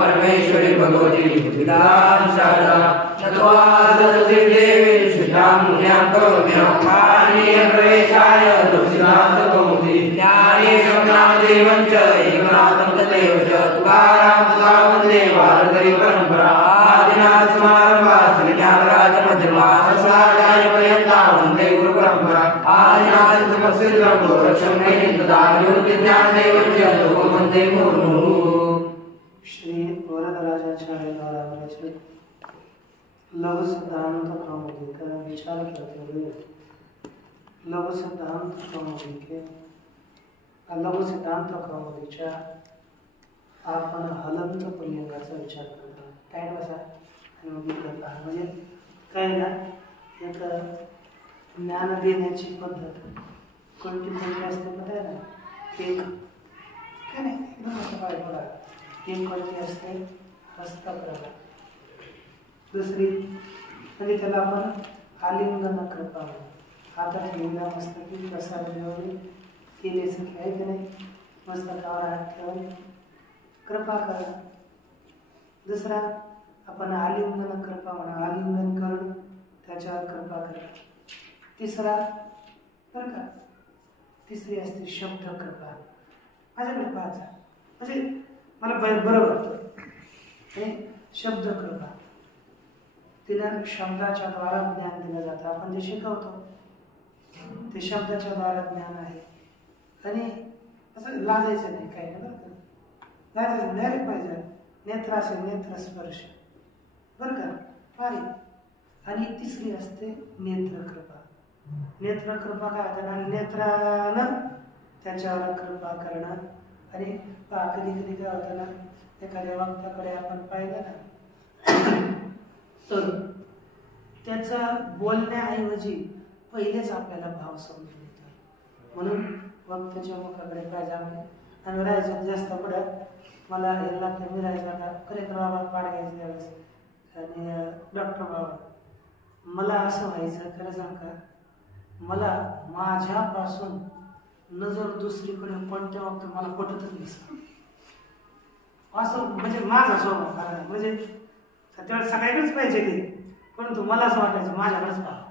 परमेश्वरी भगवती विदां शारदा चत्वादशि देवी सुजां मुनिं करोमि पाणिनीय प्रवेशाय दक्षिणान्तकौमुदी ज्ञाने शब्दादेवं च एकनाथं तदेव च तुकारां तुका वन्दे वारकरी परम्परा आदिनाथसमारम्भा श्रीज्ञानराजमध्यमा ससाचार्यपर्यन्ता वन्दे गुरुपरम्परा आदिनाथसमस्तिर्गं गोरक्षं नैमित्तदायोज्ञानदेवं च तुको वन्दे मुहुर्मुहुः। श्री वरदराजाचार्य द्वारा रचित लघु सिद्धांत कौमुदी का विचार करते हुए लघु सिद्धांत कौमुदीच्या आपण हलंत पुल्लिंगाचा विचार करतो काय बसा आणि मग करता म्हणजे काय ना एक ज्ञान देण्याची पद्धत कोणती कोणती असते पता आहे ना एक काय नाही एकदम असं पाय पडा एक कोणती असते हस्तप्रभा दुसरी म्हणजे त्याला आपण आलिंगन कृपा हातात ठेवला मस्तकी प्रसाद देऊन केलेचं आहे की नाही मस्तकावर हात ठेवून कृपा करा. दुसरा आपण आलिंगन कृपा म्हणा आलिंगन करून त्याच्यावर कृपा करा. तिसरा बरं का तिसरी असते शब्द कृपा. माझ्याकडे पाच म्हणजे मला बरं वाटतं हे शब्द कृपा तिला शब्दाच्या द्वारा ज्ञान दिलं जातं. आपण जे शिकवतो ते शब्दाच्या द्वारा ज्ञान आहे आणि असं लाजायचं नाही काही नाही बरं का लाजायचं डायरेक्ट पाहिजे. नेत्र असेल नेत्रस्पर्श बरं का पारी. आणि तिसरी असते नेत्रकृपा. नेत्रकृपा काय होतं नेत्रानं त्याच्यावर कृपा करणं. आणि कधी कधी काय होतं ना एखाद्या वक्त्याकडे आपण पाहिलं ना तर त्याचा बोलण्याऐवजी पहिलेच आपल्याला भाव समजून येतात. म्हणून वक्त्याच्या मुखाकडे पाहिजे आणि राहायचं जास्त पुढं मला हे लागतं मी राहायचं का खरेखर बाबा पाठ घ्यायचं त्यावेळेस आणि डॉक्टर बाबा मला असं व्हायचं खरं सांग का मला माझ्यापासून नजर दुसरीकडे कोणत्या वक्त मला पटतच नसतं असं म्हणजे माझा स्वभाव कारण म्हणजे त्यावेळेस सगळ्याकडेच पाहिजे ते परंतु मला असं वाटायचं माझ्याकडेच पाहा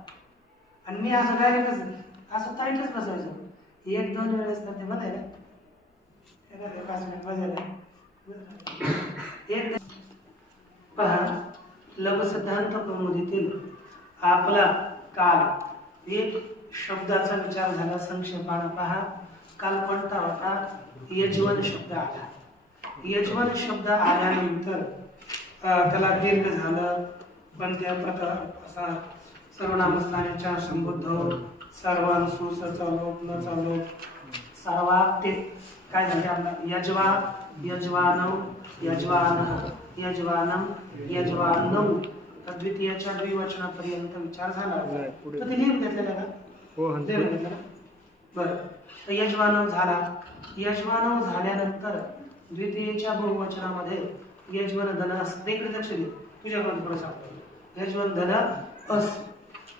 आणि मी असं डायरेक्टच असं ताईटच बसायचो. एक दोन वेळेस तर ते बघायला एक पहा लघु सिद्धांत कौमुदीतील आपला काल एक शब्दाचा विचार झाला संक्षेपाने पहा. काल कोणता होता यजवन शब्द आला. यजवन शब्द आल्यानंतर त्याला दीर्घ झालं पण त्या प्रकार असा सर्वनामस्थानाच्या संबुद्ध सर्वांसु सचलोप न चलोप सर्वा ते काय झाले आपला यजवा यजवानव यजवान यजवानम यजवानव द्वितीयाच्या द्विवचनापर्यंत विचार झाला. तर ते लिहून घेतलेलं का हो बरं. तर यजमानव झाला. यजमानव झाल्यानंतर द्वितीयेच्या बहुवचनामध्ये यजमान धन अस इकडे लक्ष दे तुझ्याकडून थोडं सांगतो यजमान धन अस.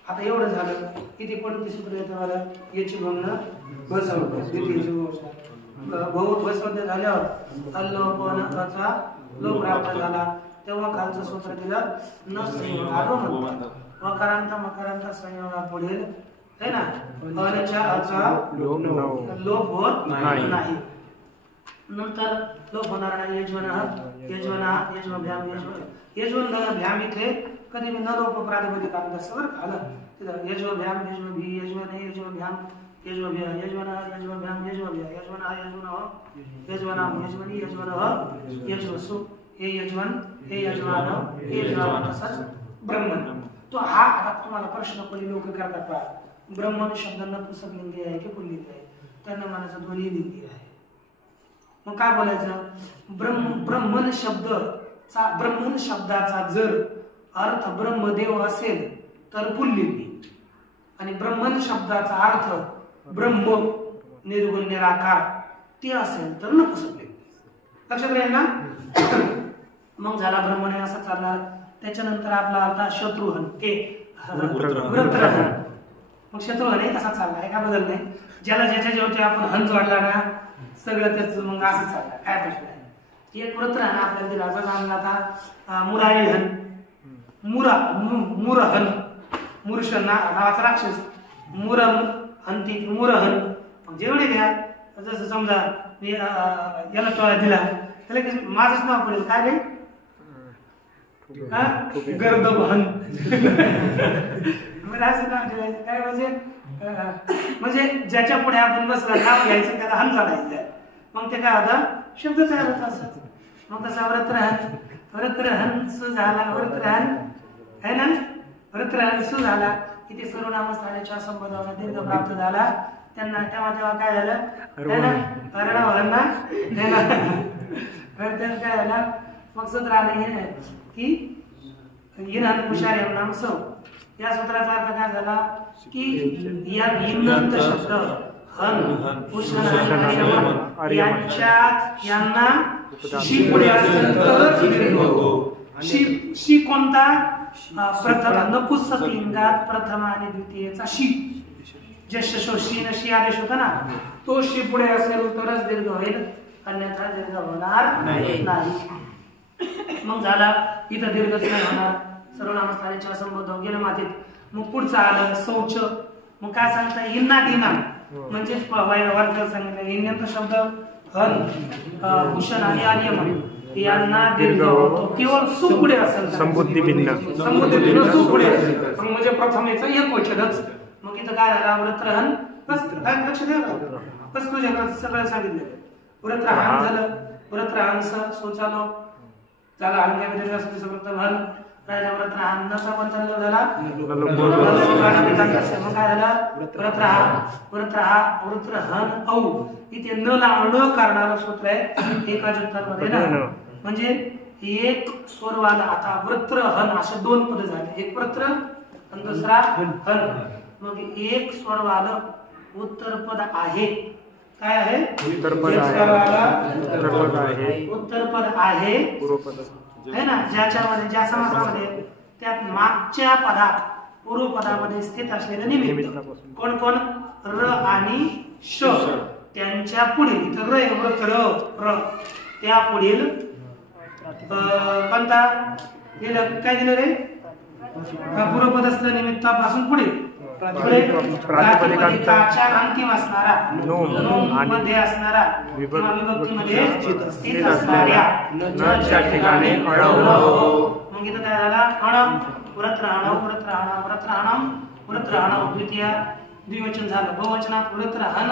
आता एवढं झालं किती कोणती सूत्र येतं मला याची म्हणणं बसवलं द्वितीयेची बहुवचन बहुत बसवते झाल्यावर अल्लोपनाचा लोप प्राप्त झाला तेव्हा खालचं सूत्र दिलं न संयोगारो म्हणतात. वकारांत मकारांत संयोगापुढील है ना अनच्या अचा लोप होत नाही. नंतर लोप होणार नाही. यजवना यजवभ्याम यजवन भ्याम इथे कधी मी न लोप प्रातिपदिक सर आलं तिथं यजवभ्याम यजवभी यजवने यजवभ्याम यजवभ्य यजवना यजवभ्याम यजवभ्य यजवना यजवन यजवनाम यजवनी यजवन यजवसु हे यजवन हे यजमान हे यजमान तसंच ब्रह्मन. तो हा आता तुम्हाला प्रश्न कोणी लोक करतात पहा ब्रह्मन शब्द नपुंसक लिंगी आहे की पुल्लिंग आहे त्यांना म्हणायचं दोन्ही लिंगी आहे. मग काय बोलायचं ब्रह्मन शब्दाचा जर अर्थ ब्रह्मदेव असेल तर पुल्लिंगी आणि ब्रह्मन शब्दाचा अर्थ ब्रह्म निर्गुण निराकार ते असेल तर नपुंसक लिंगी. लक्षात राहील ना. मग झाला ब्रह्मने असं चालणार त्याच्यानंतर आपला आला शत्रुघ्न के वृत्रहन. मग शत्रुघ्न हे तसाच चालला आहे, काय बदल नाही. ज्याला ज्याच्या जेवढे आपण हन जोडला ना सगळं त्याचं मग असं चाललं, काय प्रश्न आहे. एक वृत्रहन आपल्याला दिला असा सांगला आता मुरारीहन, मुरहन, मुरशन नावाचा राक्षस, मुरम हंती मुरहन. मग जेवढे घ्या जसं समजा मी याला टोळा दिला त्याला माझंच नाव पडेल काय रे गर्दभन. असं नाव ठेवायचं काय म्हणजे ज्याच्या पुढे आपण बसला नाव घ्यायचं त्याला हन काढायचं. मग ते काय होतं शब्द तयार होता असंच. मग तसा वृत्रहन सु झाला, वृत्रहन है ना, वृत्रहन सु झाला की ते सर्वनामस्थानाच्या संबोधनाला दीर्घ प्राप्त झाला. त्यांना तेव्हा काय झालं काय झालं मग सूत्र आले की हिरण हुशार नाम सौ. या सूत्राचा अर्थ काय झाला की या हिंदंत शब्द हन हुशार यांच्यात यांना शी पुढे असेल तर शी कोणता प्रथम नपुंसक लिंगात प्रथम आणि द्वितीयचा शी. जश शी आदेश होता ना तो शी पुढे असेल तरच दीर्घ होईल, अन्यथा दीर्घ होणार नाही. मग झाला इथं दीर्घच नाही होणार. सर्वनामस्थानाच्या संबोधन गेलं मातीत. मग पुढचं आलं शौच. मग काय सांगता इन्ना दिना म्हणजेच वार्थ सांगितलं हिंदंत शब्द हन भूषण आणि आर्यमन यांना दीर्घ होतो केवळ सु पुढे असेल, संबुद्धी भिन्न सु पुढे असेल म्हणजे प्रथमेचं एक वचनच. मग इथं काय झालं वृत्रहन बस काय लक्ष द्या बस तुझ्याकडे सगळं सांगितलं. वृत्रहन झालं, वृत्रहन सोचालो झाला हंग्यामध्ये प्रथम राहिला वृत्रहन नसा पण चाललं झाला. मग काय झालं वृत्रहन औ. इथे न लावणं करणारं सूत्र आहे एकाजुत्तरमध्ये ना. म्हणजे एक स्वरवाला आता वृत्रहन असे दोन पद झाले, एक वृत्र आणि दुसरा हन. मग एक स्वरवालं उत्तर पद आहे. काय आहे उत्तर पद आहे है ना. ज्याच्यामध्ये ज्या समासामध्ये त्यात मागच्या पदात पूर्व पदामध्ये स्थित असलेलं निमित्त कोण कोण र आणि श त्यांच्या पुढील इथं र त्या पुढील कोणता दिलं काय दिलं रे पूर्वपदस्थ निमित्तापासून पुढे प्रातिपदिकाच्या अंतिम असणारा मध्ये असणारा किंवा विभक्तीमध्ये स्थित असणाऱ्या ठिकाणी मग इथं काय झाला अण वृत्रहण द्विवचन झालं. बहुवचनात वृत्रहन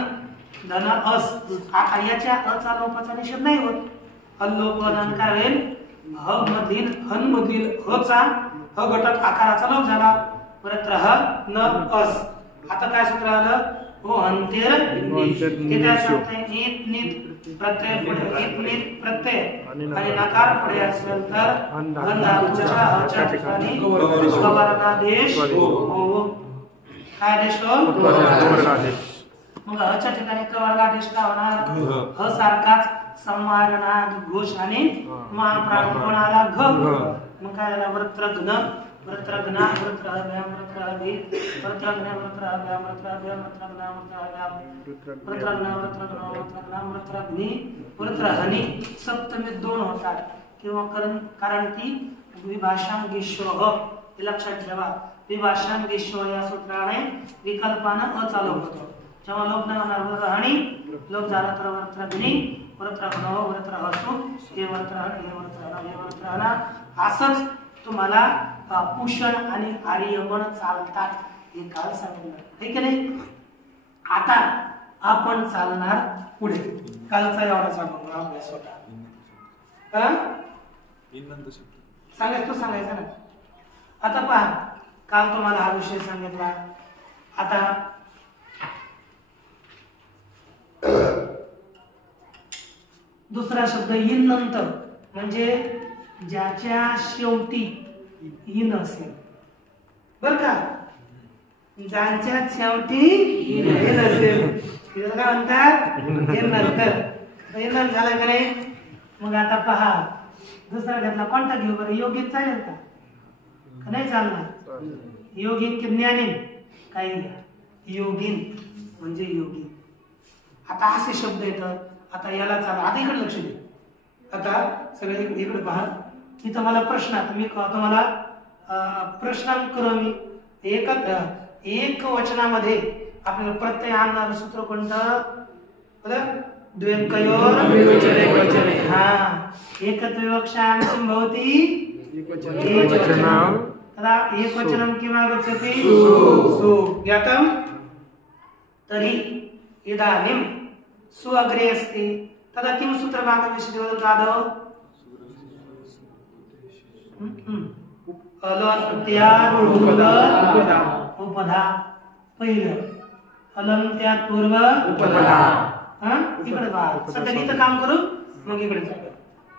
धन अस. आता याच्या अचा लोपाचा निषेध नाही होत. अल्लोपन काय होईल हन मधील हचा ह घटक आकाराचा लोप झाला. वृत्रह न अस. आता काय सूत्र आलं हो हंतेर प्रत्यय प्रत्यय आणि नकार पुढे असेल तर हच्या ठिकाणी कवर्गादेश काय आदेश हो. मग हच्या ठिकाणी कवर्गादेश का होणार ह सारखाच संवारणाद घोष आणि महाप्राण कोणाला घ. मग काय झाला वृत्रघ्न वृत्रघ्ना वृत्रहभ्याम वृत्रहभि वृत्रघ्न वृत्रहभ्याम वृत्रहभ्याम वृत्रघ्ना वृत्रघ्ना वृत्रघ्नी वृत्रहनी. सप्तमी दोन होतात किंवा कारण की विभाषांगेश्व हे लक्षात ठेवा. विभाषांगेश्व या सूत्राने विकल्पानं अ चालू होतो. जेव्हा लोप नाही होणार वृत्रहणी लोप झाला तर वृत्रघ्नी वृत्रघ्न वृत्रहसु हे वृत्रहण हे वृत्रहण हे वृत्रहणा. असंच तुम्हाला पुषण आणि आर्यमन चालतात हे काल सांगितलं आहे की नाही. आता आपण चालणार पुढे कालचा एवढा सांगू आपल्या स्वतः सांगायचं तो सांगायचा ना. आता पहा काल तुम्हाला हा विषय सांगितला. आता दुसरा शब्द इन्नंत म्हणजे ज्याच्या शेवटी इन असेल बर का. ज्यांच्या शेवटी इन असेल काय म्हणतात इन्नंत झालं का नाही. मग आता पहा दुसरा घेतला कोणता घेऊ बरं योग्य चालेल का का नाही चालणार? योगीन की ज्ञानीन? काही घ्या, योगीन म्हणजे योगी. आता असे शब्द येतात. आता याला चाल, आता इकडे लक्ष दे. आता सगळे इकडे पहा. मी तुम्हाला प्रश्न, मी तुम्हाला प्रश्न करू. मी एक वचनामध्ये आपल्याला प्रत्यय आणणारं सूत्र कोणतं? द्व्यंकयोर हा एकत्वविवक्षायां किं भवति? एकवचनम्. तदा एकवचनं किम् आगच्छति? सु. ज्ञातं? तर्हि इदानीं सु अग्रे अस्ति. तदा किं सूत्रमागमिष्यति वदन्तु आदौ? अलोन् प्रत्यात् उपधा. पहिलं अलंत्यात पूर्व उपधा. इकडे पहा. सध्या इथं काम करू, मग इकडे जाऊ.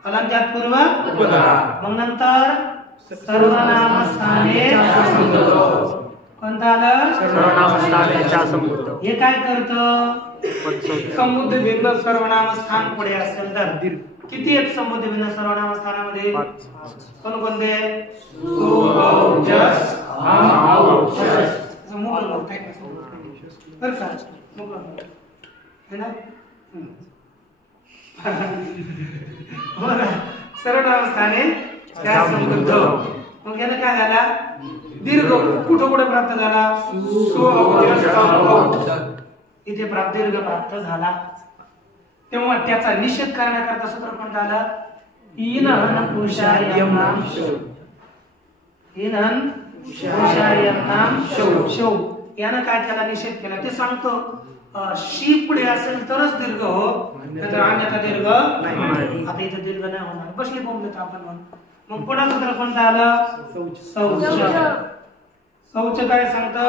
अलंत्यात पूर्व उपधा. मग नंतर सर्वनामस्थाने कोणतं आलं? सर्वनामस्थाने हे काय करतं? समुद्ध भिन्न सर्वनामस्थान पुढे असेल तर किती आहेत समुद्ध भिन्न सर्वनामस्थानामध्ये? कोणकोणते? सु, औ, जस, हम, औ, शस. मोकळ काय बरं का? मोकळ है ना? सर्वनामस्थाने त्या संबंध. मग यानं काय झाला? दीर्घ कुठं कुठे प्राप्त झाला? सु, औ, जस, हम, औ. इथे दीर्घ प्राप्त झाला. तेव्हा त्याचा निषेध करण्याकरता सूत्र कोणतं आलं? इनहन पुरुषार्यं नाम शौ. इनहन पुरुषार्यं नाम शौ. शौ यानं काय त्याला निषेध केला ते सांगतो. शी पुढे असेल तरच दीर्घ हो, नाहीतर अन्यथा दीर्घ नाही. आता इथे दीर्घ नाही होणार. बसली बोललो तर आपण मग पुढे सूत्र कोणतं आलं? शौच. शौच काय सांगतं?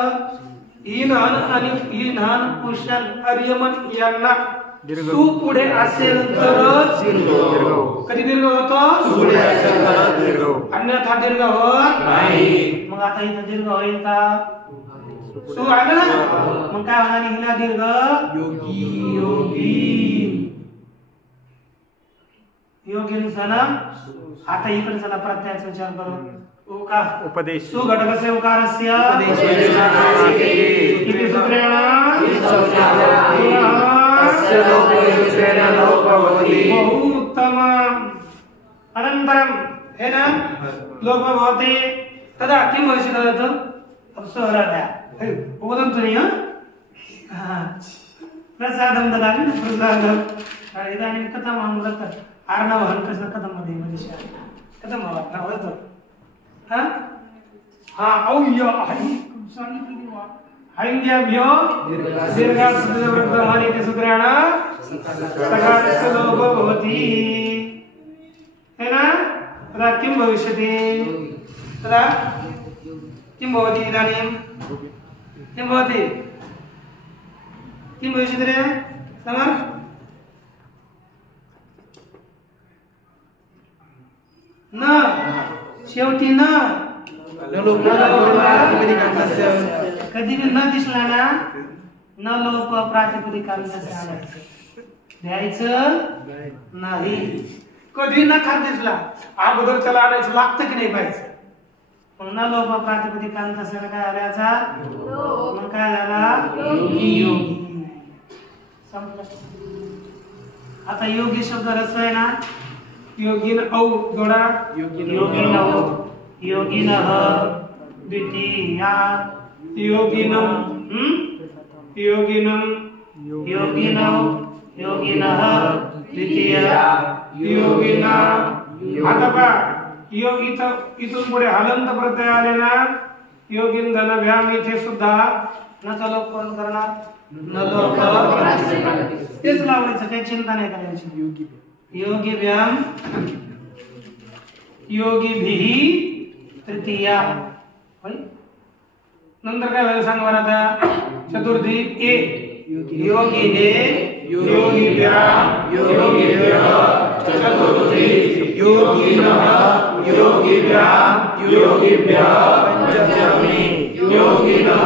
इनहन आणि इनहन पुरुषान अर्यमन यांना सु पुढे असेल तरच दीर्घ. कधी दीर्घ होतो? अन्यथा दीर्घ होत नाही. मग आता इथे दीर्घ होईल का? सु आलं ना, मग काय होणार? हिला दीर्घ योगी. योगीन झालं. आता इकडे चला प्रत्ययाचा विचार करू. उपदेश. सु घटकस्य उकारस्य किती सूत्रेण? बहु उत्तम. अनंतरम है ना लोप भवति. तदा किं भविष्यति तत्? स्वरादय वदन्तु नि. प्रसादं ददामि. प्रसादम्. इदानीं कथम् अहं वदत् अर्णवः कथं वदेमः? कथं वदतु? हैङ्ग्याभ्यो दीर्घास्तुतिवृद्धमः इति सूत्रेण सकारस्य लोपो भवति. है ना? तदा किं भविष्यति? तदा किं भवति? इदानीं किं भवति? किं भविष्यति रे समर्? न शेवटी न कधी बी न दिसला ना, न लोप प्रातिपदिकांतस्य आणायचं, द्यायचं नाही. कधी नकार दिसला अगोदर त्याला आणायचं लागतं की नाही पाहिजे. मग न लोप प्रातिपदिकांतस्य काय आल्याचा? मग काय झाला? योगी. आता योगी शब्द रस्व आहे ना. योगिन औ जोडा. योगिन औ. योगिनः द्वितीया. योगिनम योगिनम योगिनौ योगिनः द्वितीया. योगिना. आता पहा इथून पुढे हलंत प्रत्यय आले ना. योगिन धनभ्याम इथे सुद्धा नचा लोप कोण करणार? न लोप. तेच लावायचं, काही चिंता नाही करायची. योगिभ्याम योगिभिः तृतीया. नंतर काय होईल सांग बरं आता? चतुर्थी ए. योगिने योगिभ्याम योगिभ्यः. चतुर्थी योगिनः योगिभ्याम योगिभ्यः. पंचमी योगिनः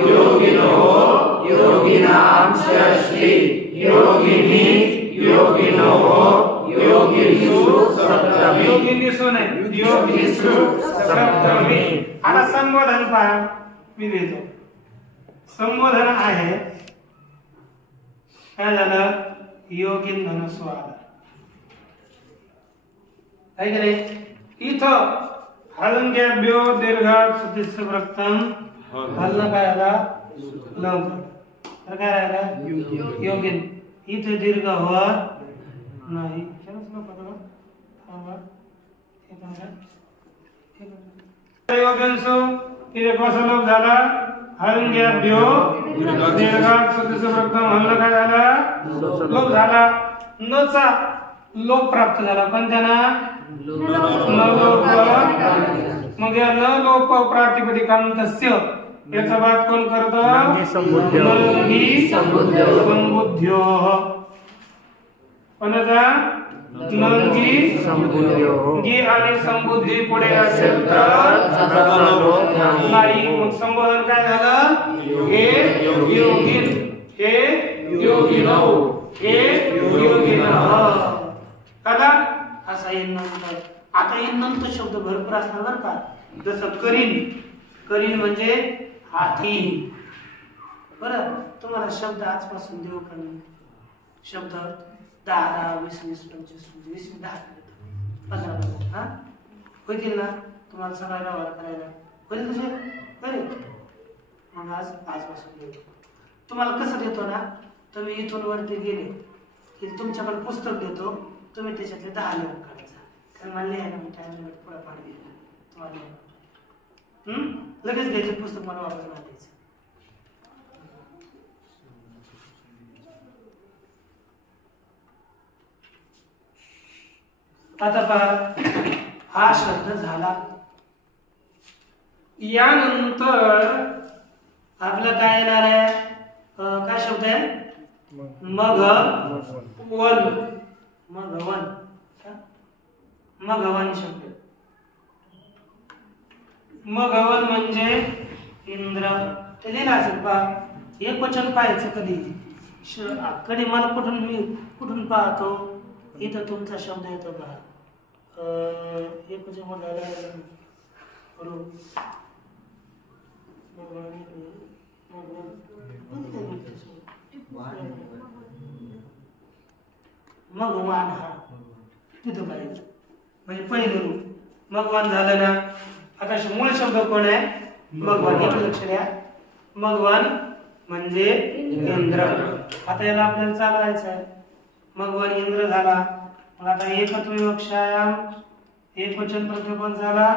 योगिनो योगिनां. षष्ठी योगिनी योगिनो योगिभ्यः सप्तमी योगिनीसु नाही योगिनीसु सप्तमी. आता संबोधन पहा मी देतो. संबोधन आहे काय झालं योगिन धनुस्व आला काय की नाही इथं हलंग्याभ्यो दीर्घात सुदिस्स वृत्तम हल्ला काय आला लंब तर काय आला योगिन इथे दीर्घ होत नाही. योगिनसु इथे कसा लोप झाला हलंग्याभ्यो दीर्घात सुदिस्स वृत्तम हल्ला काय झाला लोप झाला. नचा लोप प्राप्त झाला पण त्यांना मग या न लोप प्रातिपदिकां तस्य याचा भाग कोण करतो नंगी संबुद्ध्यो कोणाचा नंगी संबुद्ध्यो गी आणि संबुद्धी पुढे असेल तर नाही. मग संबोधन काय झालं हे योगिन हे योगिनो हे योगिनः कदा असा नंतर. आता नंतर शब्द भरपूर असणार बरं का जसं करीन करीन म्हणजे हाती. बरं तुम्हाला शब्द आजपासून देऊ का शब्द 10 20 20 25 20 10 15 हा होतील ना तुम्हाला सगळा व्यवहार करायला होईल तसे होईल. मग आजपासून देतो तुम्हाला कसं देतो ना तुम्ही इथून वरती गेले की तुमच्याकडे पुस्तक देतो तुम्ही त्याच्यातले 10 लिहून काढायचा कारण मला लिहायला मी टाइम लिमिट पुढे पाठ घ्यायला तुम्हाला लगेच घ्यायचं पुस्तक मला वापस नाही द्यायचं. आता पहा हा शब्द झाला यानंतर आपलं काय येणार आहे काय शब्द आहे मघवन मघवन मघवन शब्द. मघवन म्हणजे इंद्र ते लिहिलं असेल पहा एक वचन पाहायचं कधी कधी मला कुठून पाहतो इथं तुमचा शब्द येतो पहा एक वचन मगवान हा तिथं पाहिजे म्हणजे पहिलं रूप मगवान झालं ना. आता मूळ शब्द कोण आहे मगवान हे लक्ष द्या. मगवान म्हणजे इंद्र. आता याला आपल्याला चालवायचं आहे. मगवान इंद्र झाला. मग आता एकत्व विवक्षायाम एक वचन प्रत्यय झाला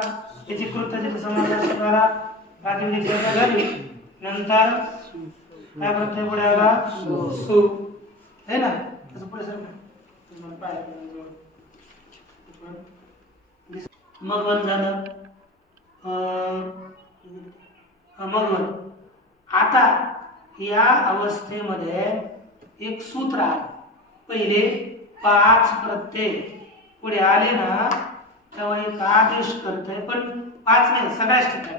याची कृत्याची समास झाला प्रातिपदिक झाली नंतर काय प्रत्यय पुढे आला सु है ना तसं पुढे सर मगवन झालं मगवन. आता या अवस्थेमध्ये एक सूत्र आहे. पहिले 5 प्रत्यय पुढे आले ना तेव्हा एक आदेश करतोय पण 5 नाही सगळ्याच ठिकाणी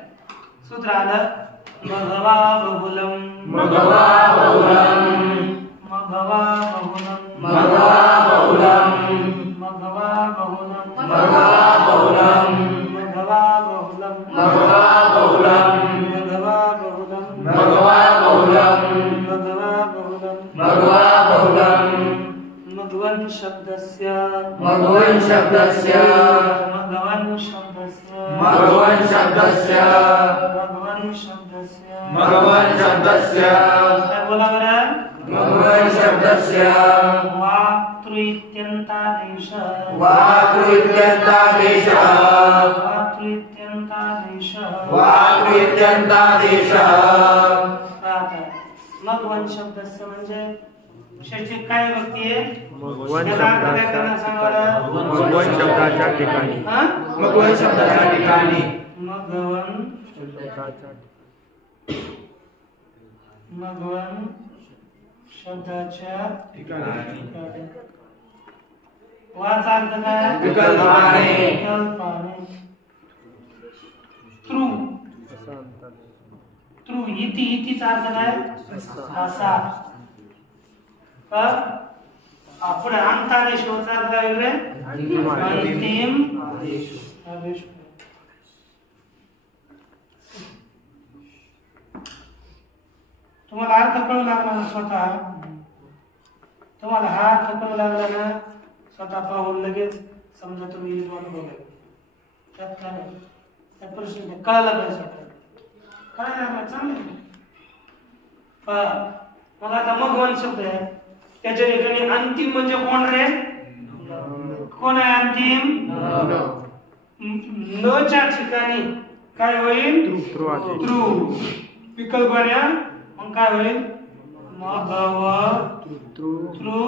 सूत्र आलं मघवा बहुलम मघवा बहुलम मघवा बहुलम मघवा बहुलम मघवा बहुलम मघवा बहुलम मघवा बहुलम मघवा बहुलम मघवा बहुलम मघवा बहुलम मघवा बहुलम मघवा बहुलम मघवन शब्दस्य मघवन शब्दस्य मघवन शब्दस्य मघवन शब्दस्य मघवन शब्दस्य मघवन शब्दस्य काय बोला बरं मघवन शब्दस्य वाक्तृ इत्यन्तादेश वाक्तृ इत्यन्तादेश वाक्तृ इत्यन्तादेश वाक्तृ इत्यन्तादेश. मघवन शब्दस्य म्हणजे शेची काय व्यक्ती आहे मघवन शब्दाच्या ठिकाणी मघवन शब्दाच्या ठिकाणी मघवन मघवन शब्दाच्या ठिकाणी वाचा अर्थ काय विकल्पाने विकल्पाने त्रू त्रू इतीचा अर्थ काय असा पुढे अंतादेश होता अर्थ काय वेगळे अंतिम आदेश। तुम्हाला अर्थ कळू लागला ना स्वतः, तुम्हाला हा अर्थ कळू लागला ना स्वतः पाहून लगेच समजा तुम्ही अनुभव आहे त्यात काय नाही, त्यात प्रश्न नाही, कळायला पाहिजे स्वतः, कळायला चांगलं। मग आता मगवन शब्द आहे त्याच्या ठिकाणी अंतिम म्हणजे कोण रे, कोण आहे अंतिम, न च्या ठिकाणी काय होईल, त्रू विकल्पण्या, मग काय होईल मगव त्रू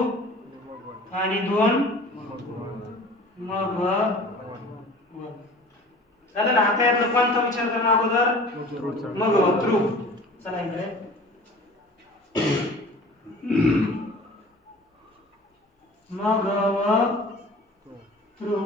आणि दोन मग झालं ना। आता यातलं कोणता विचार करणं अगोदर, मग त्रू। चला इकडे मगव त्रू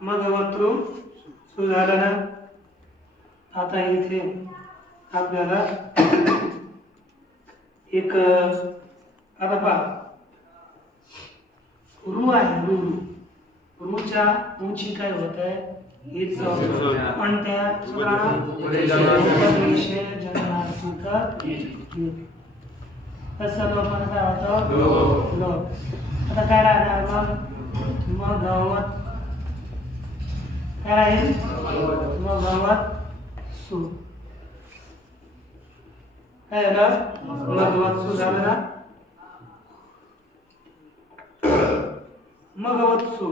मगवत्रू सु झालं ना। आता इथे आपल्याला एक आता पहा रू आहे, रूच्या रूची काय होत आहे, हीच पण त्या तसं लोकांना काय होतं लो। आता काय राहणार मग गवत काय राहील, मग गवत सु काय झालं, मग गवत सु झालं ना। मग गवत सु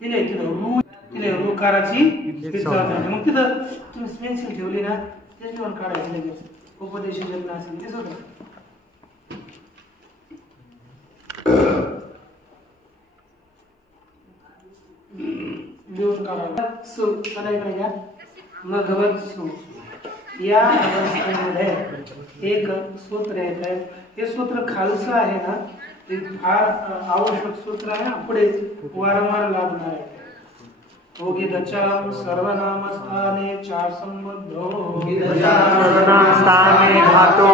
तिने रू, तिने रुकाराची मग तिथं तुम्ही पेन्सिल ठेवली ना त्याच्यावर काढायचं लगेच, उपदेशी जन्म असेल तेच होतं। सु घ्या मगवत सु या अवस्थेमध्ये एक सूत्र येत आहे, हे सूत्र खालचं आहे ना, ते फार आवश्यक सूत्र आहे, पुढे वारंवार लागणार आहे। उगितचाम सर्वनामस्थाने चा संबद्धो, सर्वनामस्थाने धातो,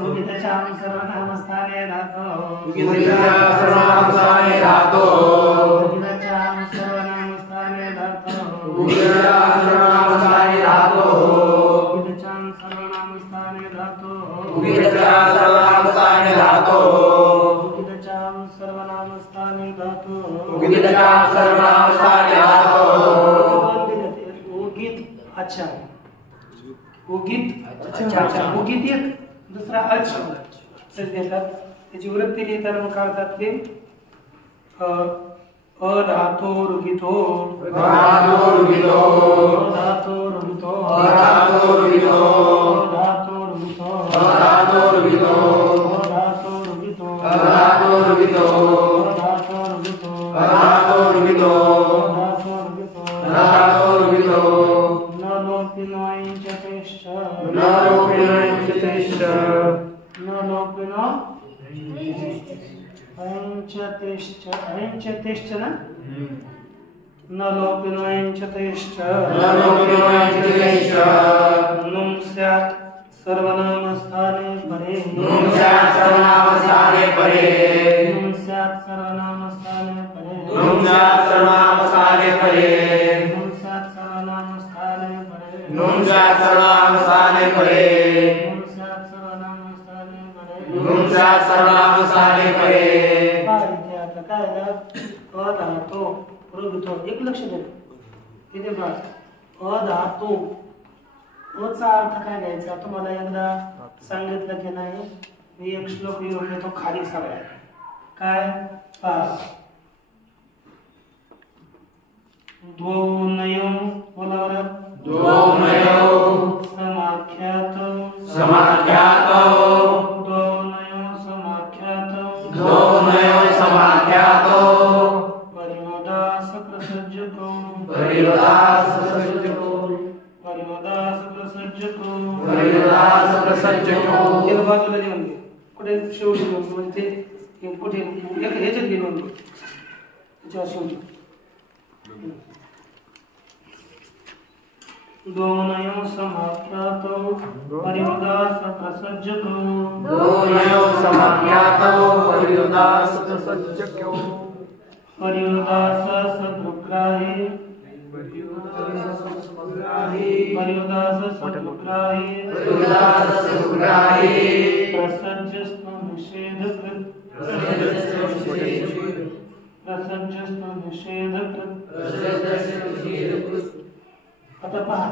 उगितचाम सर्वनामस्थाने धातो, सर्वनामस्थाने धातो, उगितचाम सर्वनामस्थाने धातो, सर्वनामस्थाने धातो, उगितचाम सर्वनामस्थाने धातो, सर्वनामस्थाने धातो, उगितचाम सर्वनामस्थाने धातो, सर्वनामस्थाने धातो। उगित अच्छा, उगित अच्छा, उगित एक दुसरा अच्छ देतात, त्याची वृत्ती लिहिताना मग काढतात ते अधातो रुगितो, अधातो रुगितो, अधातो रुगितो, अधातो रुगितो, अधातो रुगितो, अधातो रुगितो, अधातो रुगितो, अधातो रुगितो, अधातो रुगितो, अधातो रुगितो, अधातो रुगितो, अधातो रुगितो, न लोपिनो इंचतेश्च, न लोपिनो इंचतेश्च, न लोपिनो इंचतेश्च ना, न लोपिनो इंचतेश्च, न लोपिनो इंचतेश्च, नुम स्यात् सर्वनामस्थाने परे, नुम स्यात् सर्वनामस्थाने परे, नुम स्यात् सर्वनामस्थाने परे, नुम स्यात् सर्वनामस्थाने परे, नुम स्यात् सर्वनामस्थाने परे, नुम स्यात् सर्वनामस्थाने परे, नुम स्यात् सर्वनामस्थाने परे, नुम स्यात् सर्वनामस्थाने परे। इथे आता काय झालं, अधातो रुगितो, एक लक्ष द्या इथे बघा, अधातो अचा अर्थ काय घ्यायचा तुम्हाला एकदा सांगितलं की नाही, मी एक श्लोक लिहून देतो खाली सगळ्या काय पहा, द्वौनयं बोला बरं, द्वौनयो समाख्यातौ, समाख्यातौ, द्वौनयो समाख्यातौ, द्वौनयो समाख्यातौ, परिवदास प्रसज्जतो, परिवदास प्रसज्जतो, परिवदास प्रसज्जतो, परिवदास प्रसज्जतो, त्याला बाजूला लिहून दे, कुठे शेवटी लिहून म्हणजे ते कुठे ह्याच्यात लिहून दे, त्याच्यावर शेवटी दोनयो समाख्यातो परिवदास प्रसज्जको दोनयो समाख्यातो परिवदास प्रसज्जको परिवदास सद्रुग्राहे परिवदास सद्रुग्राहे प्रसज्जस्तु निषेधकृत प्रसज्जस्तु निषेधकृत। आता पहा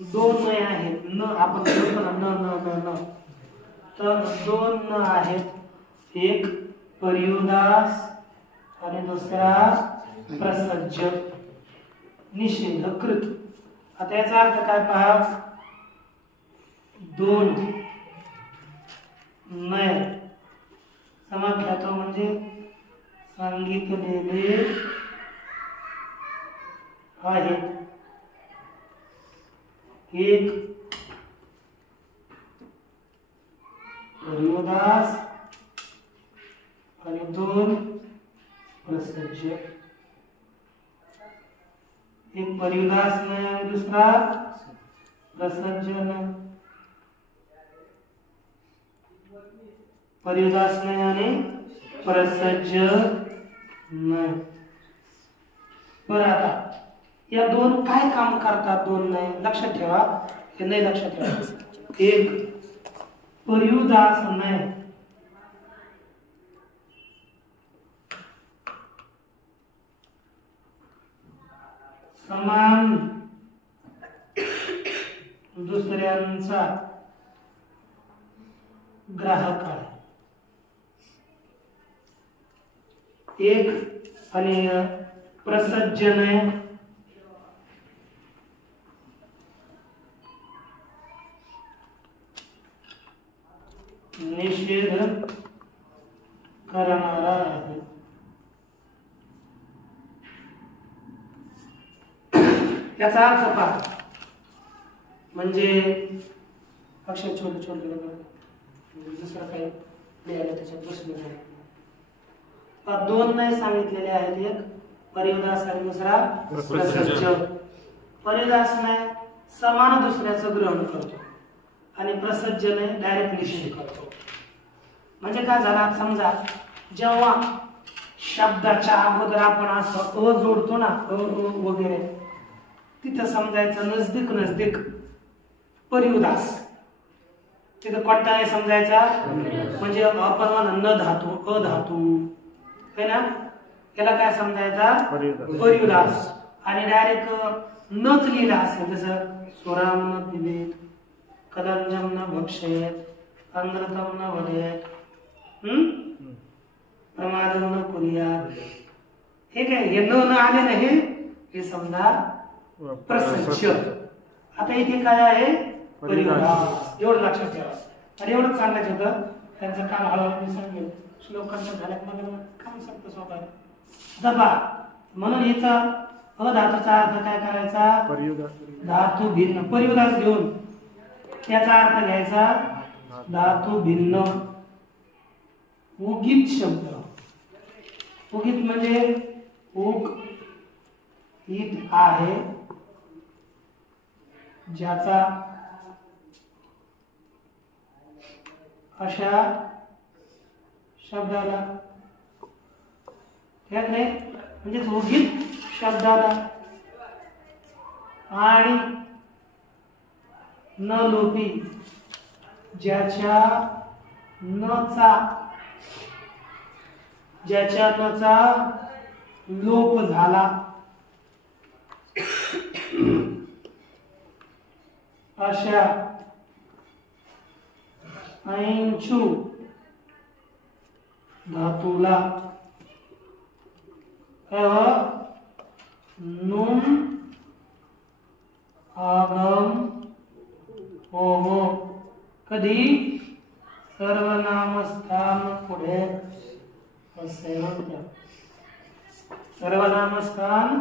दोन न आहेत न आपण बोलतो ना न न न न तर दोन न आहेत एक परिवदास आणि दुसरा प्रसज्ज निषेधकृत। आता याचा अर्थ काय पहा दोन नय समाख्यातो म्हणजे सांगितलेले आहेत एक परिवदास आणि दोन प्रसज्ज। एक परिवदास नाही आणि दुसरा प्रसज्ज नाही परिवदास नाही आणि प्रसज्ज नाही। बरं आता या दोन काय काम करतात दोन नाही लक्षात ठेवा हे नाही लक्षात ठेवा। एक परिवदास नाही समान दुसऱ्यांचा ग्राहक आहे एक आणि प्रसज्ज नाही निषेध करणारा आहे। याचा अर्थ पहा म्हणजे अक्षर छोटे छोटे दुसरं काही लिहायला त्याच्यात बसले नाही। दोन नाही सांगितलेले आहेत एक परिवदास आणि दुसरा प्रसज्ज। परिवदास नाही समान दुसऱ्याचं ग्रहण करतो आणि प्रसज्ज नाही डायरेक्ट निषेध करतो। म्हणजे काय झालं समजा जेव्हा शब्दाच्या अगोदर आपण असं अ जोडतो ना अ वगैरे तिथं समजायचं नजदीक नजदीक परिवदास तिथं कोणता नाही समजायचा म्हणजे आपण म्हणा न धातू अ धातू है ना याला काय समजायचा परिवदास आणि डायरेक्ट नच लिहिला असेल जसं स्वराम न पिबेत कदंजम न भक्षेत अमृतम न वदेत प्रमादम न कुर्यात हे काय हे न आले नाही हे समजा प्रसज्ज। आता इथे काय आहे परिवदास एवढं लक्षात ठेवा आणि एवढंच सांगायचं होतं त्यांचं काम हळूहळू मी सांगेल श्लोकांचं झाल्यात मग काम सांगतो सोपं आहे। दबा म्हणून याचा अधातूचा अर्थ काय करायचा धातू भिन्न परिवदास घेऊन त्याचा अर्थ घ्यायचा धातू भिन्न उगीत शब्द उगीत म्हणजे उग ईत आहे ज्याचा अशा शब्दाला नाही म्हणजे उगीत शब्दाला आणि न लोपी ज्याच्या नचा लोप झाला अशा ऐंचू धातूला नून आगम होमो कधी सर्वनामस्थान पुढे सर्वनामस्थान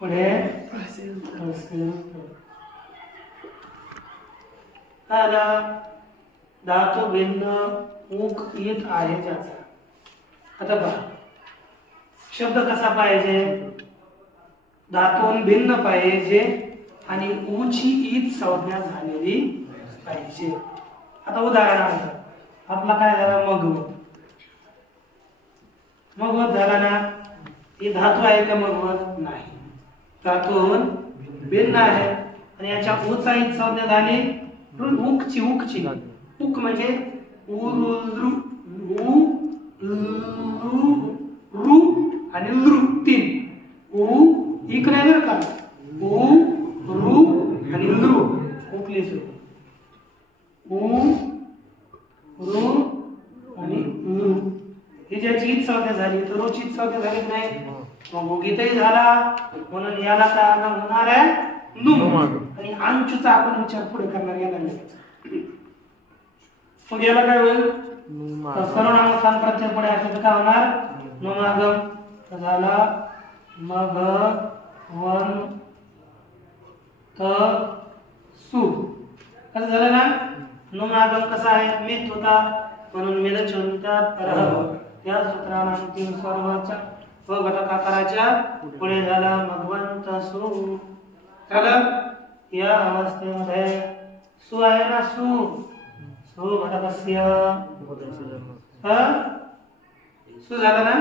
पुढे धातू भिन्न उक येत आहे ज्याचा. आता पहा शब्द कसा पाहिजे, धातून भिन्न पाहिजे आणि ऊची ईद संज्ञा झालेली पाहिजे. आता उदाहरणार्थ आपला काय झाला मगवत. मगवत झाला ना, ही धातू आहे का मगवत? नाही, धातून भिन्न आहे आणि याच्या ऊचा ईद संज्ञा झाली उकची. उकची उक म्हणजे रू आणि लृ तीन. ऊ इक नाही बरं का, ऊ रू आणि लृ उकली सुरू. ऊ रू आणि लृ ही ज्याची ईद संज्ञा झाली तर रोची ईद संज्ञा झाली नाही, मग उगीतही झाला. म्हणून याला काय आगम होणार आहे? नुम. आणि अंशचा आपण विचार पुढे करणार याला नाही. मग याला काय होईल? सर्वनाम स्थान प्रत्यय पुढे असं काय होणार? नुमागम झाला. मग वन त सु कसं झालं ना? नुमागम कसा आहे? मित होता म्हणून मिलच म्हणतात रह. त्या सूत्राला अंतिम सर्वाच्या व घटक आकाराच्या पुढे झाला मगवंत सु. झालं. या अवस्थेमध्ये सु आहे ना, सु सु घटकस्य सु झालं ना.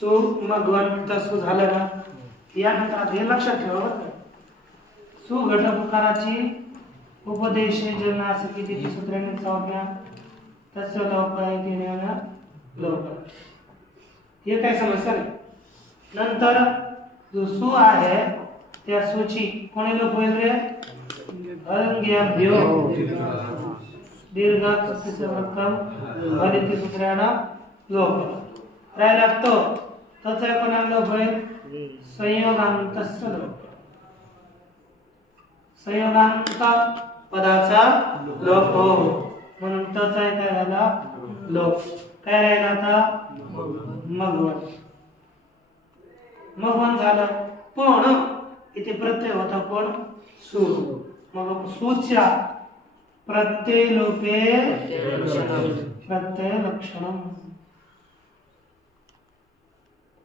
सु मगवंत सु झालं ना. यानंतर हे लक्षात ठेवा, सु घटकाराची उपदेशजनासकी तिची सूत्राने संज्ञा तस्य लोपायतीने लोप. हे काय समस्या नाही. नंतर जो सु आहे त्या सुची कोणी लोप होईल रे? अलंग्याभ्यो दीर्घ रक्कम हरिती सूत्राने लोप राहिला. तो त्याचा कोणाला लोप होईल? संयोगांतस्य लोप. संयोगांत पदाचा लोप हो, म्हणून त्याचा काय झाला? लोप. काय राहिला आता? मगवन. मगवन झालं. पण इथे प्रत्यय होता कोण? सु. मग सुच्या प्रत्यय लोपे प्रत्यय लक्षण.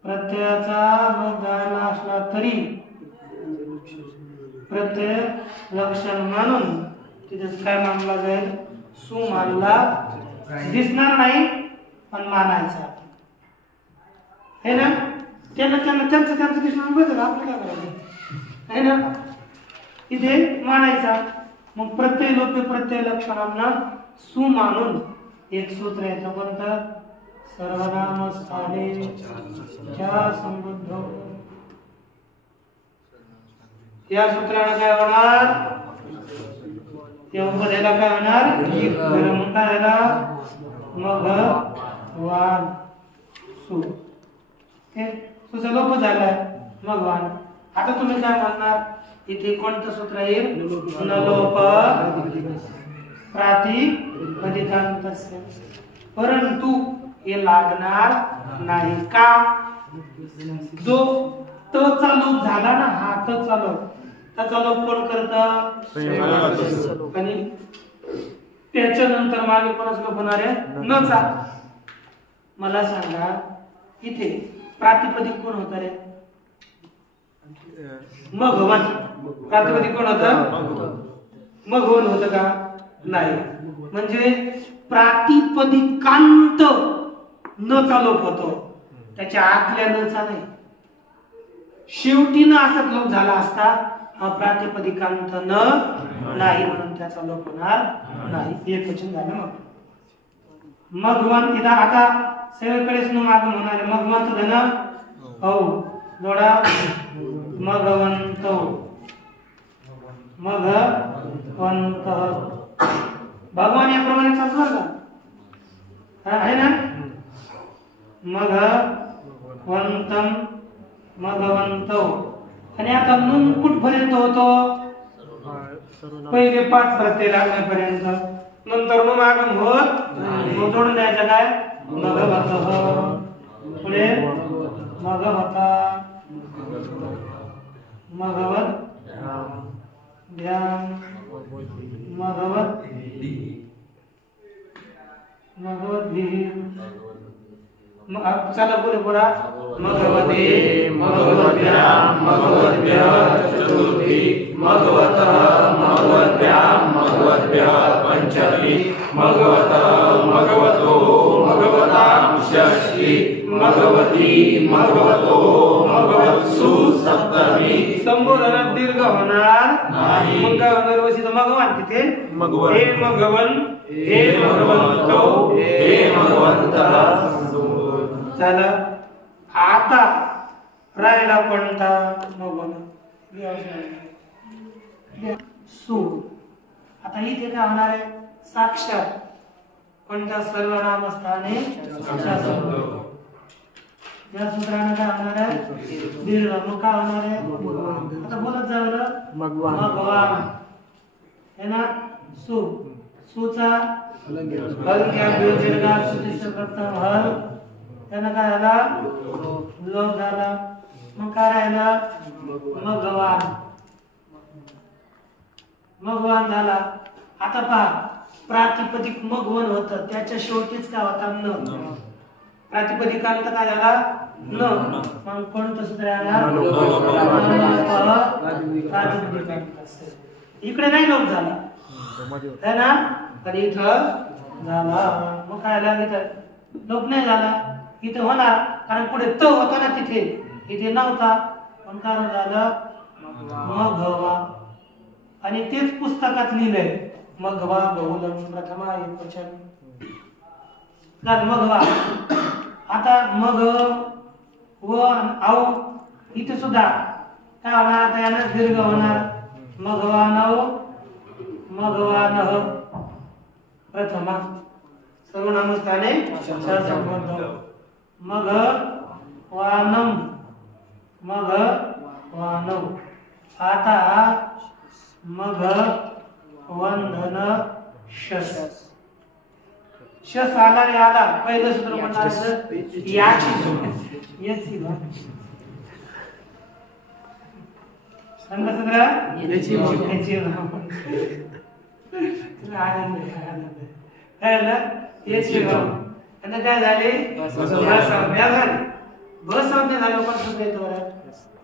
प्रत्ययाचा लोप झाला असला तरी प्रत्यय लक्षण मानून तिथे काय मानला जाईल? सु मानला. दिसणार नाही पण मानायचा है ना. त्यांचं दिसणार बदल आपल्याला करायचं है ना. इथे मानायचा. मग प्रत्यय लोपे प्रत्यय लक्षणांना सु मानून एक सूत्र येतं कोणतं? सर्वनाम स्थाने च्या समृद्ध. या सूत्राने काय होणार? या उपदेला काय होणार? मग काय झाला? मग वान सु. सुचा लोप झालाय मगवान. आता तुम्ही काय म्हणणार? इथे कोणतं सूत्र येईल? न लोप प्रातिपदिकांतस्य. परंतु हे लागणार नाही का? जो त चा लोप झाला ना, हा त चा लोप, त्याचा लोप कोण करत? आणि त्याच्यानंतर मागे कोणाचा लोप होणार आहे? न चा. मला सांगा इथे प्रातिपदिक कोण होता रे? मगवन. प्रातिपदिक कोण होतं? मगवन होतं का? नाही. म्हणजे प्रातिपदिकांत न चा लोप होतो, त्याच्या आतल्या न चा नाही. शेवटी न असा लोप झाला असता हा प्रातिपदिकांत न नाही, म्हणून त्याचा लोप होणार नाही. एक वचन झालं. मग मगवन. इथं आता सेवेकडेच न मागून होणार. मगवंत धन हो जोडा मगवंत. मगवंत भगवान याप्रमाणे चालू का आहे ना. मगवंतम मगवंत. आणि आता नून कुठपर्यंत होतो? पहिले 5 प्रत्यय लागण्यापर्यंत. नंतर नुम आगम होत जोडून द्यायचं काय? मगवत. पुढे मगवता मगवत ध्यान चला बोले बोला भगवते भगवत्यां भगवद्भ्यः चतुर्थी भगवतः भगवद्भ्यः पंचमी भगवतः भगवतो भगवतां षष्ठी भगवती भगवतो भगवत्सु सप्तमी. संबोधनात दीर्घ होणार नाही. मग काय होणार वसित भगवान तिथे भगवन. हे भगवन हे भगवंतो हे भगवंतः. झालं. आता राहिला कोणता भगवान सु. आता इथे काय होणार आहे साक्षात कोणत्या सर्वनाम स्थाने या सूत्राने काय होणार आहे दीर्घ. मग काय होणार आहे आता बोलत जावं भगवान है ना. सु सुचा हल क्या दीर्घा सुदिष्ट प्रथम हल त्यानं काय झाला लोक झाला. मग काय राहिलं मगवान. मगवान झाला. आता पहा प्रातिपदिक मगवन होत त्याच्या शेवटीच काय होता न. प्रातिपदिकांत काय झाला न. मग कोणतं सूत्र आला इकडे नाही लोक झाला है ना. आणि इथं झाला. मग काय लागेल लोक नाही झाला इथे होणार कारण पुढे त होता ना तिथे इथे नव्हता. पण कारण झालं मघवा. आणि तेच पुस्तकात लिहिलंय मघवा बहुलम प्रथमा एकवचन. मघवा. आता मग व औ इथे सुद्धा काय होणार आता यानंच दीर्घ होणार मघवानव मघवानह प्रथमा सर्वनाम स्थाने संबंध. मग वानम मग वानव. आता मग वंधन शस. शस आला रे आला. पहिलं सूत्र म्हणणार याची सांगा सूत्र याची आणि काय झाले संज्ञा झाली. संज्ञा झाली पण सूत्र येतो बरं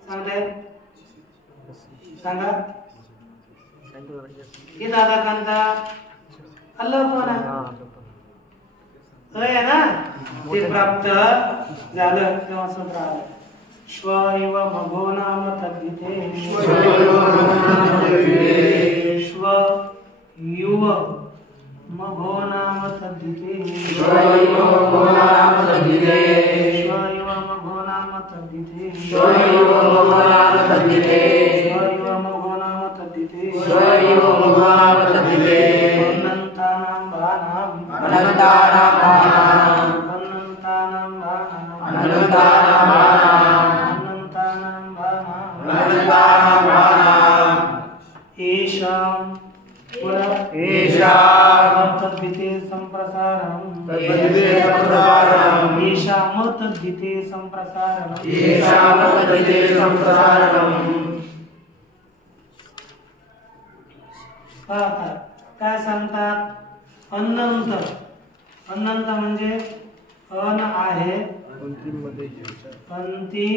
सांगताय सांगा हे दादा कांता अल्लाह पण आहे ना ते प्राप्त झालं तेव्हा सूत्र आलं. श्व इव मघो नाम तद्धिते. श्व युव मघो नाम तद्धिते. श्व इव मघो नाम तद्धिते. श्व इव मघो नाम तद्धिते. श्व इव मघो नाम तद्धिते. श्व इव मघो नाम तद्धिते. श्व इव मघो नाम तद्धिते. अनंतानां भानां अनंतानां भानां अनंतानां भानां अनंतानां भानां अनंतानां भानां अनंतानां भानां. येषां तद्धिते संप्रसारणं. येषां तद्धिते संप्रसारणं. येषां तद्धिते संप्रसारणं. काय सांगतात अनंत. अनंत म्हणजे अन आहे अंती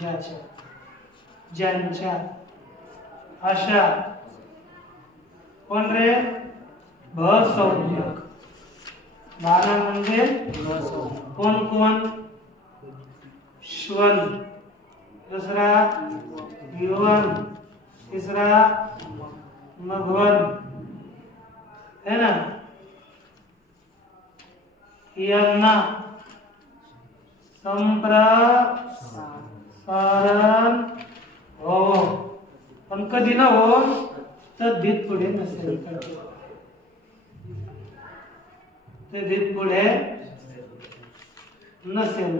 ज्याच्या ज्यांच्या अशा कोण रे भसंज्ञक. बाणा म्हणजे कोण कोण श्वन दुसरा युवन तिसरा मघवन है ना. यांना संप्रसारण हो पण कधी ना हो तर धीत पुढे नसेल ते धीत पुढे नसेल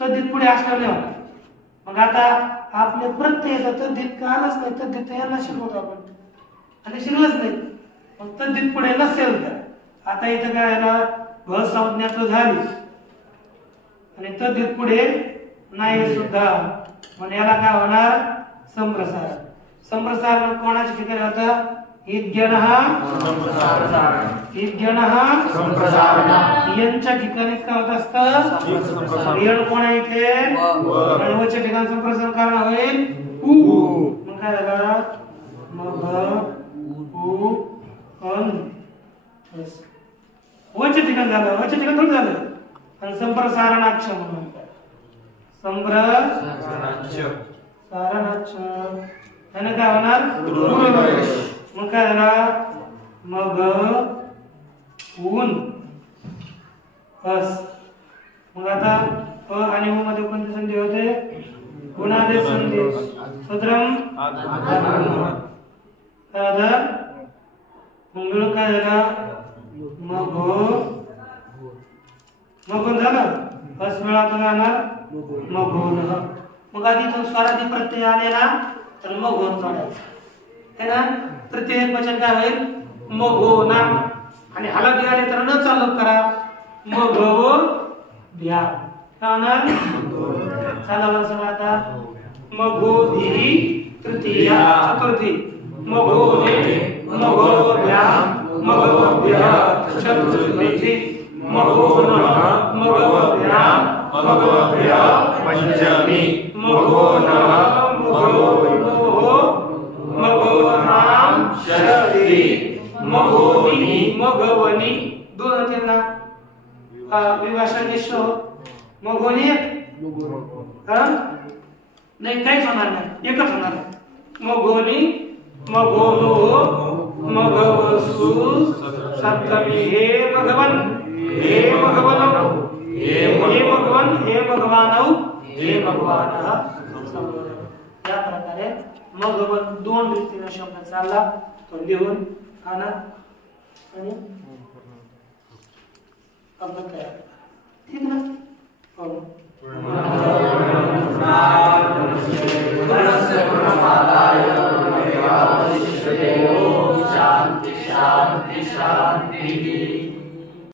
तर धीत पुढे असणार नाही. मग आता आपले प्रत्यय तद्धित का आलंच नाही. तद्धित यांना शिकवतो आपण आणि शिकलंच नाही. मग तद्धित पुढे नसेल तर आता इथं काय ना भ संज्ञा तर झाली आणि तद्धित पुढे नाही सुद्धा. म्हणजे याला काय होणार संप्रसारण. संप्रसारण कोणाच्या ठिकाणी होतं? इद्गणः यांच्या ठिकाणी काय होत असतं? यण कोण आहे इथे? आणि वच्या ठिकाणी संप्रसारण कारण होईल उ. मग काय झालं? मग उ अन वच्या ठिकाणी झालं, वच्या ठिकाणी थोडं झालं. आणि संप्रसारणाक्ष म्हणून संप्रसारणाक्ष त्याने काय होणार? मग काय झालं? मग ऊन हस. मग आता अ आणि उ मध्ये कोणती संधी होते? गुणादेश संधी. सूत्रम मग काय झालं? मग मग झालं हस वेळा तो जाणार मग मग आधी तो स्वरादी प्रत्यय आलेला तर मग होऊन जोडायचा है ना. प्रत्येक वचन काय होईल? मग हो ना. आणि हलदी आले तर न चालू करा मग हो द्या काय होणार? चालवलं सगळं आता. मग हो धी तृतीया चतुर्थी. मग हो ने मग हो द्या मग हो द्या चतुर्थी. मग हो न मग हो द्या मग हो द्या पंचमी. मग हो न मग हो मगवनाम षष्ठी. मगोनी मगवनी दोन होतील ना विभाषण निश्चय. मगोनी नाही काहीच होणार नाही, एकच होणार. मगोनी मगोनो मगवसु सप्तमी. हे भगवन हे भगवन हे भगवन हे भगवानौ हे भगवान. या प्रकारे मगवन दोन रीतीने शब्द चालला तो लिहून आणा आणि अभ्यास तयार करा. ठीक ना? हो. शांती शांती शांती.